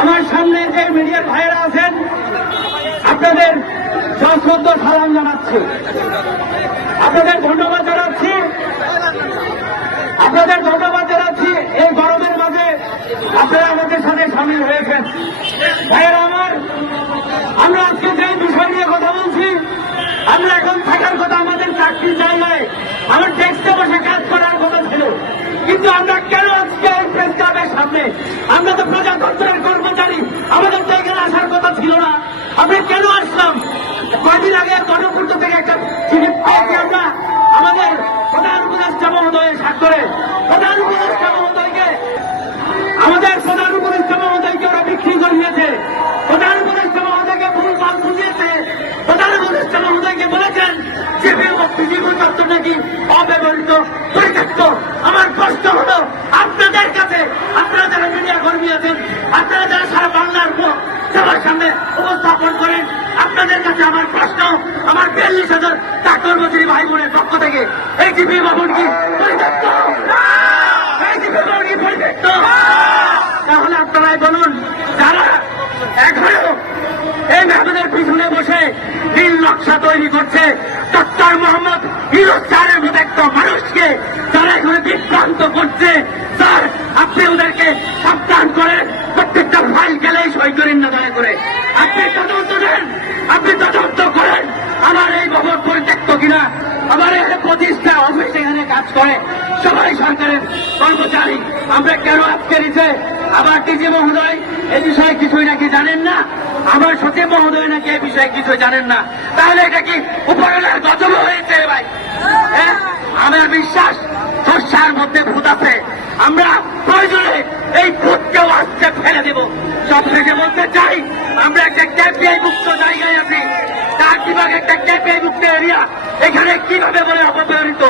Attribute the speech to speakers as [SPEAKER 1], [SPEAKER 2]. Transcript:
[SPEAKER 1] আমার
[SPEAKER 2] সামনে যে মিডিয়ার ভাইয়েরা আছেন, আপনাদের সশ্রদ্ধ সালাম জানাচ্ছি। আপনাদের ধন্যবাদ জানাচ্ছি। আপনাদের ধন্যবাদ জানাচ্ছি। এই গরমের মাঝে আপনারা আমাদের সাথে সামিল হয়েছেন। ভাইয়েরা আমার, আমরা আজকে যে বিষয় নিয়ে কথা বলছি, আমরা এখন থাকার কথা আমাদের চাকরির জায়গায়। আমার ডেস্কে বসে কাজ করার কথা ছিল। কিন্তু আমরা কেন আজকে এই সামনে। আমরা তো প্রজাতন্ত্রের কর্মচারী। আমাদের তো এখানে আসার কথা ছিল না। আমরা কেন আসলাম? কয়দিন আগে গণপূর্ত থেকে একটা চিঠি পেয়েছি আমরা। আমাদের প্রধান উপদেষ্টা মহোদয়ের স্বাক্ষরে। প্রধান উপদেষ্টা মহোদয়কে আমাদের প্রধান উপদেষ্টা মহোদয়কে ওরা বিক্রি করিয়েছে। প্রধান উপদেষ্টা মহোদয়কে ভুল ভালো বুঝিয়েছে প্রধান উপদেষ্টা মহোদয়কে বলেছেন, যে জীবন দপ্তর নাকি অব্যবহৃত পরিত্যক্ত আমার কষ্ট হলো আপনাদের কাছে আপনারা যারা মিডিয়া কর্মী আছেন আপনারা যারা সারা বাংলার মুখ সবার সামনে উপস্থাপন করেন। আপনাদের কাছে আমার প্রশ্ন, আমার বিয়াল্লিশ হাজার তা কর্মচারী ভাই বোনের পক্ষ থেকে। এই জিপি ভবন কি তাহলে আপনারাই বলুন, যারা এখনও এই মেহমানের পিছনে বসে নীল নকশা তৈরি করছে, ডক্টর মোহাম্মদ ইউনুস স্যারের মতো একটা মানুষকে যারা এখানে বিভ্রান্ত করছে, স্যার, আপনি ওদেরকে সাবধান করেন, প্রত্যেকটা ফাইল গেলেই সই করেন না দয়া করে। আপনি তদন্ত দেন আপনি তদন্ত করেন। আমার এই ভবন পরিত্যক্ত কিনা? আমার এখানে প্রতিষ্ঠা অফিস এখানে কাজ করে, সবাই সরকারের কর্মচারী। আমরা কেন আজকে নিচে আবার টিজি মহোদয় এ বিষয়ে কিছুই নাকি জানেন না? আমার সচিব মহোদয় নাকি এ বিষয়ে কিছু জানেন না? তাহলে এটা কি উপরণের গজব হয়েছে ভাই? হ্যাঁ? আমার বিশ্বাস শস্যার মধ্যে ভূত আছে। আমরা প্রয়োজনে এই ভোটকেও আজকে ফেলে দেব। সব থেকে বলতে চাই, আমরা একটা ক্যাপিআই মুক্ত জায়গায় আছি। তার বিভাগ একটা ক্যাপিআই মুক্ত এরিয়া এখানে কীভাবে বলে অপব্যবহৃত